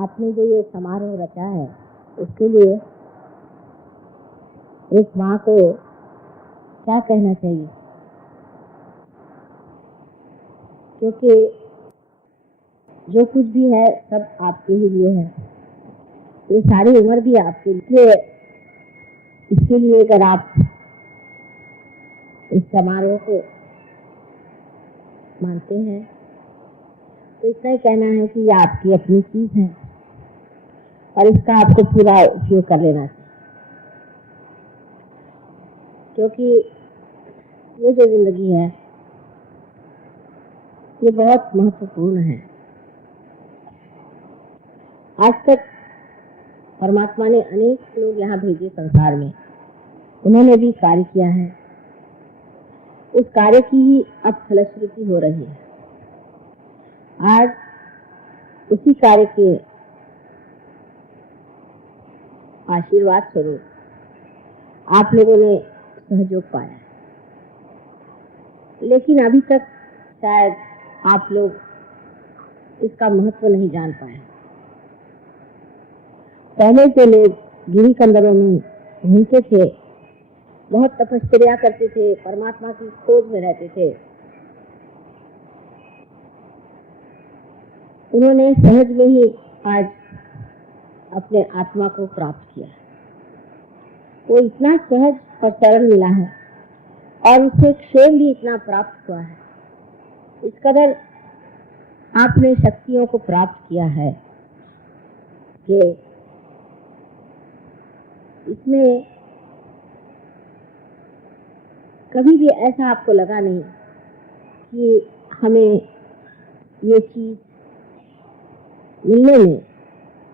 आपने जो ये समारोह रचा है उसके लिए एक माँ को क्या कहना चाहिए, क्योंकि जो कुछ भी है सब आपके ही लिए है। ये सारी उम्र भी आपके लिए। इसके लिए अगर आप इस समारोह को मानते हैं तो इतना ही कहना है कि ये आपकी अपनी चीज है और इसका आपको पूरा उपयोग कर लेना चाहिए, क्योंकि ये जो जिंदगी है ये बहुत महत्वपूर्ण है। आज तक परमात्मा ने अनेक लोग यहाँ भेजे संसार में, उन्होंने भी कार्य किया है। उस कार्य की ही अब फलश्रुति हो रही है। आज उसी कार्य के आशीर्वाद स्वरूप आप लोगों ने सहयोग पाया, लेकिन अभी तक शायद आप लोग इसका महत्व नहीं जान पाए। पहले के लोग गिरी कंदरों में घूमते थे, बहुत तपस्या करते थे, परमात्मा की खोज में रहते थे। उन्होंने सहज में ही आज अपने आत्मा को प्राप्त किया। वो इतना सहज और सरल मिला है और उससे क्षेम भी इतना प्राप्त हुआ है। इस कदर आपने शक्तियों को प्राप्त किया है कि इसमें कभी भी ऐसा आपको लगा नहीं कि हमें ये चीज मिलने में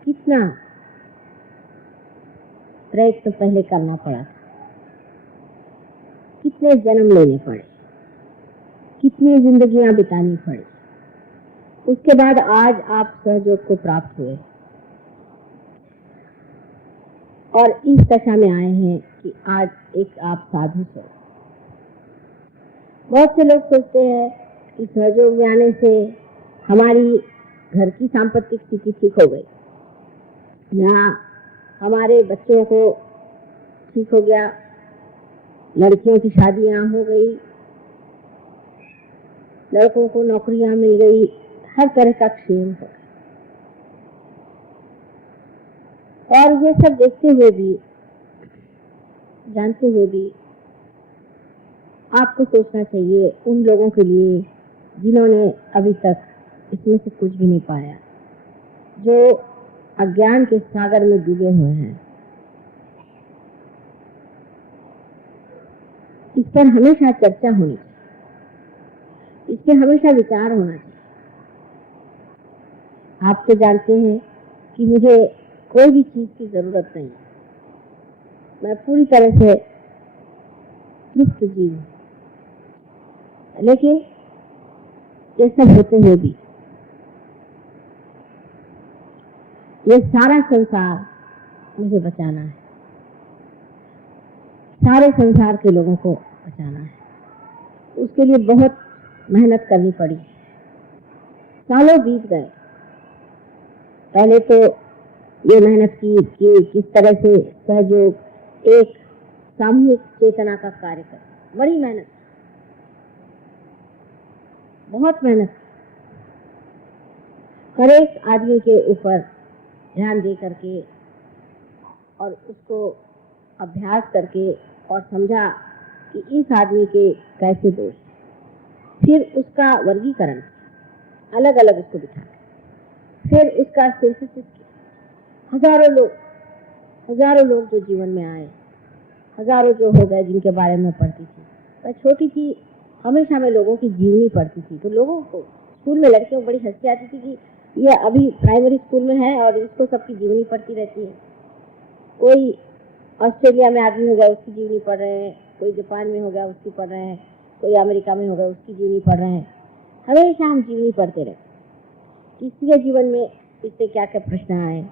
कितना प्रयत्न पहले करना पड़ा, कितने जन्म लेने पड़े, कितनी जिंदगियां बितानी पड़ी, उसके बाद आज आप सहयोग को प्राप्त हुए और इस दशा में आए हैं कि आज एक आप साधु स्वरूप। बहुत से लोग सोचते हैं कि सहयोग में आने से हमारी घर की सांपत्तिक स्थिति ठीक हो गई या हमारे बच्चों को ठीक हो गया, लड़कियों की शादियां हो गई, लड़कों को नौकरियां मिल गई, हर तरह का क्षेम हो गया। और ये सब देखते हुए भी, जानते हुए भी आपको सोचना चाहिए उन लोगों के लिए जिन्होंने अभी तक इसमें से कुछ भी नहीं पाया, जो अज्ञान के सागर में डूबे हुए हैं। इस पर हमेशा चर्चा होनी चाहिए, इस पर हमेशा विचार होना चाहिए। आप तो जानते हैं कि मुझे कोई भी चीज की जरूरत नहीं, मैं पूरी तरह से तृप्त जीव हूं, लेकिन ये सब होते हुए भी ये सारा संसार मुझे बचाना है, सारे संसार के लोगों को बचाना है। उसके लिए बहुत मेहनत करनी पड़ी, सालों बीत गए। पहले तो ये मेहनत की कि किस तरह से सहयोग एक सामूहिक चेतना का कार्य करे, बड़ी मेहनत, बहुत मेहनत। हर एक आदमी के ऊपर ध्यान दे करके और उसको अभ्यास करके और समझा कि इस आदमी के कैसे दोष, फिर उसका वर्गीकरण अलग अलग उसको बिठा, फिर उसका सिंथेसिस किया। हजारों लोग जो जीवन में आए, हजारों जो हो गए जिनके बारे में पढ़ती थी। मैं छोटी थी, हमेशा मैं लोगों की जीवनी पढ़ती थी, तो लोगों को स्कूल में लड़कियों को बड़ी हंसी आती थी कि ये अभी प्राइमरी स्कूल में है और इसको सबकी जीवनी पढ़ती रहती है। कोई ऑस्ट्रेलिया में आदमी हो गया उसकी जीवनी पढ़ रहे हैं, कोई जापान में हो गया उसकी पढ़ रहे हैं, कोई अमेरिका में हो गया उसकी जीवनी पढ़ रहे हैं। हमेशा हम जीवनी पढ़ते रहे, किसी जीवन में इससे क्या क्या प्रश्न आए,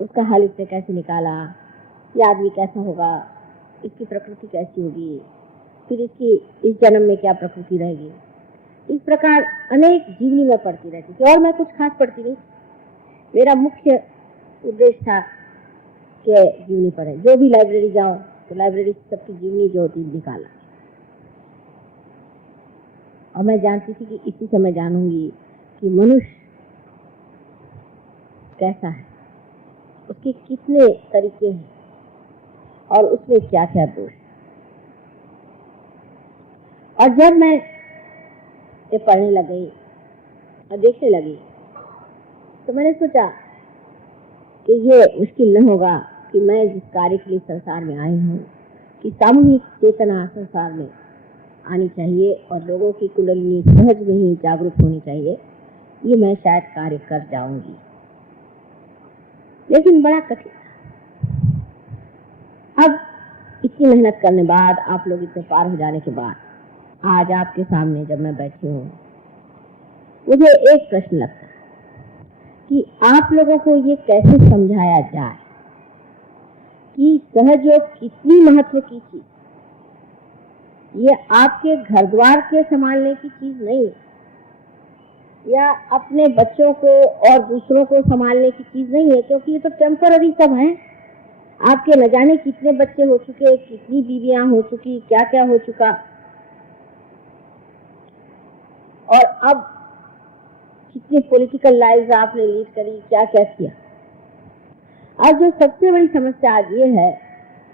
उसका हल इससे कैसे निकाला, ये आदमी कैसा होगा, इसकी प्रकृति कैसी होगी, फिर इसकी इस जन्म में क्या प्रकृति रहेगी। इस प्रकार अनेक जीवनी में पढ़ती रहती थी और मैं कुछ खास पढ़ती नहीं, मेरा मुख्य उद्देश्य था कि जीवनी पढ़े, जो भी लाइब्रेरी जाओ तो लाइब्रेरी सबकी जीवनी जो होती निकाला। और मैं जानती थी कि इसी समय जानूंगी कि मनुष्य कैसा है, उसके कितने तरीके हैं और उसमें क्या क्या दोष। और जब मैं ये पढ़ने लग गई और देखने लगी तो मैंने सोचा कि ये मुश्किल न होगा कि मैं जिस कार्य के लिए संसार में आई हूँ कि सामूहिक चेतना संसार में आनी चाहिए और लोगों की कुंडलिनी सहज में ही जागरूक होनी चाहिए, ये मैं शायद कार्य कर जाऊंगी। लेकिन बड़ा कठिन। अब इतनी मेहनत करने बाद, आप लोग इतने पार हो जाने के बाद, आज आपके सामने जब मैं बैठी हूँ, मुझे एक प्रश्न लगता है कि आप लोगों को ये कैसे समझाया जाए कि सहयोग कितनी महत्व की चीज, ये आपके घर द्वार के संभालने की चीज नहीं, या अपने बच्चों को और दूसरों को संभालने की चीज नहीं है, क्योंकि ये तो टेम्पररी सब है। आपके न जाने कितने बच्चे हो चुके, कितनी बीवियां हो चुकी, क्या क्या हो चुका, और अब कितनी पॉलिटिकल लाइफ आपने लीड करी, क्या क्या किया। आज जो सबसे बड़ी समस्या आज ये है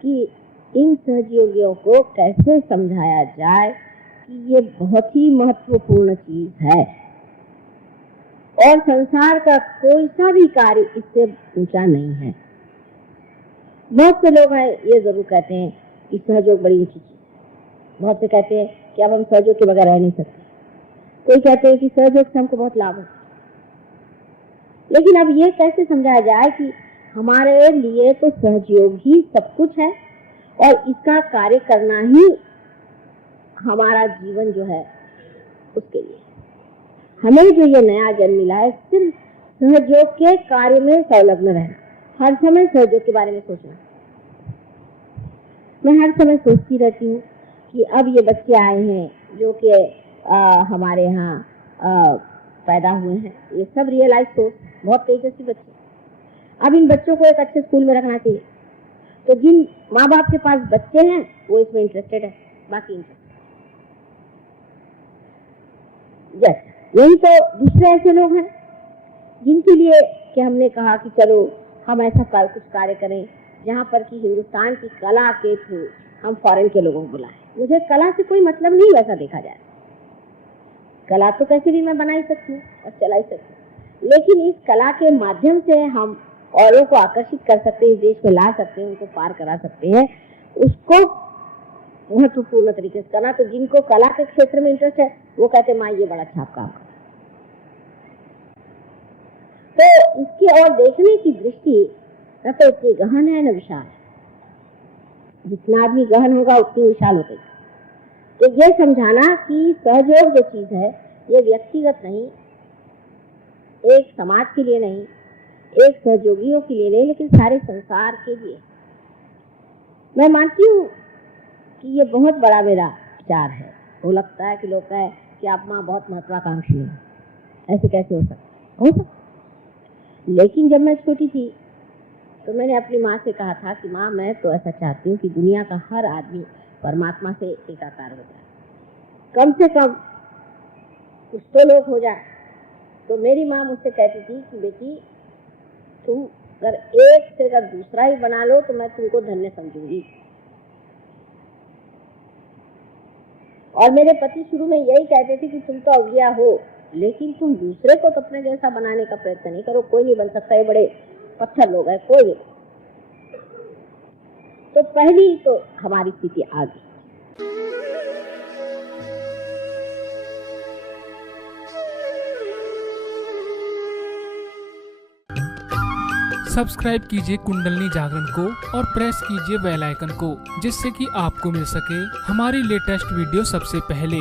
कि इन सहयोगियों को कैसे समझाया जाए कि ये बहुत ही महत्वपूर्ण चीज है और संसार का कोई सा भी कार्य इससे ऊंचा नहीं है। बहुत से लोग हैं ये जरूर कहते हैं कि सहयोग बड़ी ऊंची चीज है, बहुत से कहते हैं कि अब हम सहयोग के बगैर रह नहीं सकते, कोई कहते हैं कि सहयोग से हमको बहुत लाभ होता है। लेकिन अब ये कैसे समझाया जाए कि हमारे लिए तो सहयोग ही सब कुछ है और इसका कार्य करना ही हमारा जीवन जो है उसके लिए हमें जो ये नया जन्म मिला है, सिर्फ सहयोग के कार्य में संलग्न रहना, हर समय सहयोग के बारे में सोचना। मैं हर समय सोचती रहती हूँ कि अब ये बच्चे आए हैं जो कि हमारे यहाँ पैदा हुए हैं, ये सब रियलाइज सोच, बहुत तेजस्वी बच्चे। अब इन बच्चों को एक अच्छे स्कूल में रखना चाहिए। तो जिन माँ बाप के पास बच्चे हैं वो इसमें इंटरेस्टेड है, बाकी इंटरेस्टेड यही तो दूसरे ऐसे लोग हैं जिनके लिए कि हमने कहा कि चलो हम ऐसा कुछ कार्य करें जहाँ पर कि हिंदुस्तान की कला के थ्रू हम फॉरेन के लोगों को बुलाएं। मुझे कला से कोई मतलब नहीं, वैसा देखा जाए कला तो कैसे भी मैं बना ही सकती हूँ और चला ही सकती हूँ, लेकिन इस कला के माध्यम से हम औरों को आकर्षित कर सकते हैं, इस देश में ला सकते हैं, उनको पार करा सकते हैं, उसको महत्वपूर्ण तरीके से करना। तो जिनको कला के क्षेत्र में इंटरेस्ट है वो कहते हैं माँ ये बड़ा अच्छा काम कर। तो इसकी ओर देखने की दृष्टि न तो इतनी गहन है न विशाल है। जितना आदमी गहन होगा उतनी विशाल होगी। तो ये समझाना कि सहयोग जो चीज है ये व्यक्तिगत नहीं, एक समाज के लिए नहीं, एक सहयोगियों के लिए नहीं, लेकिन सारे संसार के लिए। मैं मानती हूँ कि ये बहुत बड़ा मेरा विचार है। वो लगता है कि लोग कहें कि आप माँ बहुत महत्वाकांक्षी हैं, ऐसे कैसे हो सकता। लेकिन जब मैं छोटी थी तो मैंने अपनी माँ से कहा था कि माँ मैं तो ऐसा चाहती हूँ कि दुनिया का हर आदमी परमात्मा से एकाकार हो जाए, कम से कम कुछ तो लोग हो जाए। तो मेरी माँ मुझसे कहती थी कि बेटी तुम अगर एक से अगर दूसरा ही बना लो तो मैं तुमको धन्य समझूंगी। और मेरे पति शुरू में यही कहते थे कि तुम तो अवलिया हो, लेकिन तुम दूसरे को तो अपने जैसा बनाने का प्रयत्न नहीं करो, कोई नहीं बन सकता, ये बड़े पत्थर लोग हैं, कोई नहीं। तो पहली तो हमारी स्थिति आ गई। सब्सक्राइब कीजिए कुंडलनी जागरण को और प्रेस कीजिए बेल आइकन को, जिससे कि आपको मिल सके हमारी लेटेस्ट वीडियो सबसे पहले।